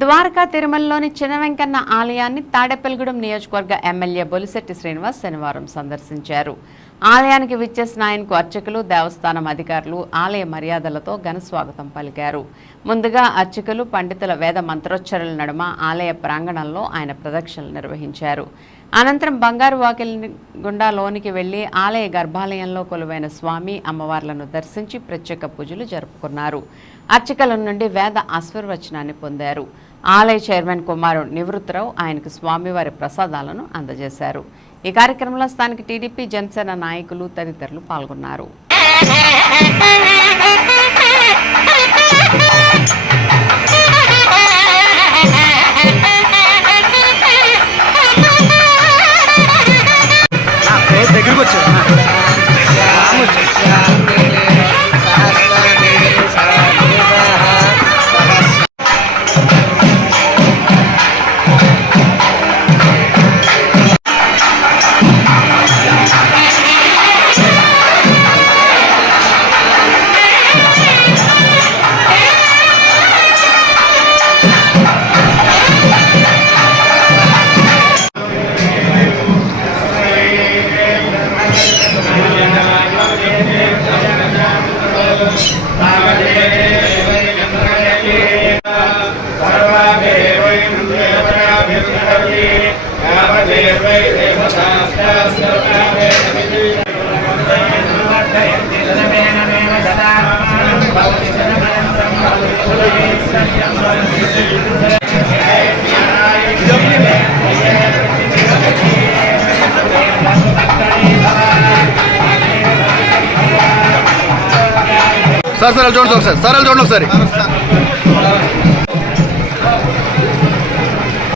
ద్వారకా తిరుమలలోని చిన్న వెంకన్న ఆలయాన్ని తాడేపల్లిగూడెం నియోజకవర్గ ఎమ్మెల్యే బొలిశెట్టి శ్రీనివాస్ శనివారం సందర్శించారు. ఆలయానికి విచ్చేసిన ఆయనకు అర్చకులు దేవస్థానం అధికారులు ఆలయ మర్యాదలతో ఘన స్వాగతం పలికారు. ముందుగా అర్చకులు పండితుల వేద మంత్రోచ్చరణల నడుమ ఆలయ ప్రాంగణంలో ఆయన ప్రదక్షిణలు నిర్వహించారు. అనంతరం బంగారు వాకిలి గుండా లోనికి వెళ్ళి ఆలయ గర్భాలయంలో కొలువైన స్వామి అమ్మవార్లను దర్శించి ప్రత్యేక పూజలు జరుపుకున్నారు. అర్చకుల నుండి వేద ఆశీర్వచనాన్ని పొందారు. ఆలయ చైర్మన్ కుమారుడు నివృత్తిరావు ఆయనకు స్వామివారి ప్రసాదాలను అందజేశారు. ఈ కార్యక్రమంలో స్థానిక టీడీపీ జనసేన నాయకులు తదితరులు పాల్గొన్నారు. సార్ సార్ చూడండి ఒకసారి. సార్ చూడండి ఒకసారి.